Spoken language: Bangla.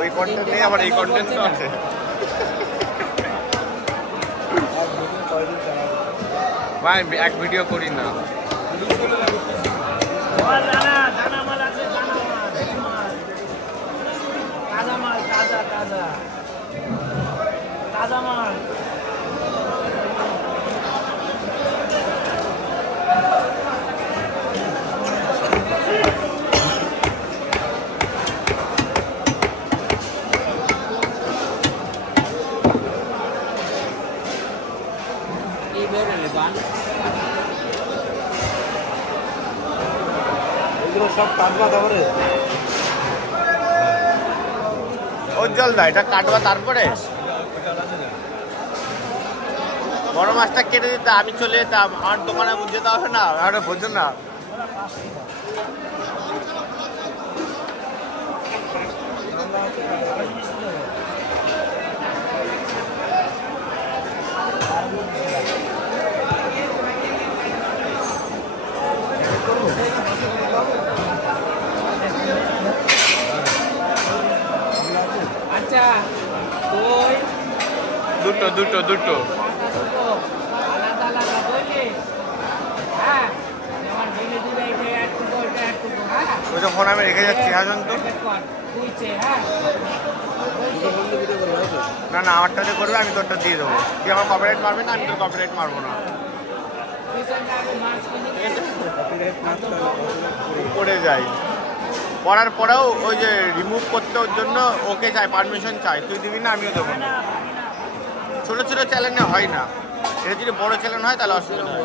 ওই কন্টেন্ট নেই, আবার এই কন্টেন্ট তো আছে। ভাই এক ভিডিও করি না। তাজা মাল সব কাটবা তারপরে উজ্জ্বল দা এটা কাটবা তারপরে বড় মাছটা কেটে দিতে আমি চলে যেতাম, আমার দোকানে যেতে হবে না, আর বোঝো না। আচ্ছা ওই দুটো দুটো দুটো আলাদা আলাদা বললি হ্যাঁ আমার দিলে দিলে এটা একটু ওইটা একটু হ্যাঁ ওই তো ফোন আমি রেখে যাচ্ছি। হাজন তো বুঝছে হ্যাঁ না না আমারটাতে করবে, আমি তোরটা দিয়ে দেবো। তুই আমার কপিরাইট মারবে না, আমি তোর কপিরাইট মারবো না। পড়ে যাই পড়ার পরেও ওই যে রিমুভ করতে ওর জন্য ওকে চাই, পারমিশন চাই। তুই দিবি না, আমিও দেবো না। ছোটো ছোটো চ্যালেঞ্জে হয় না, এটা যদি বড়ো চ্যালেঞ্জ হয় তাহলে অসুবিধা হয়।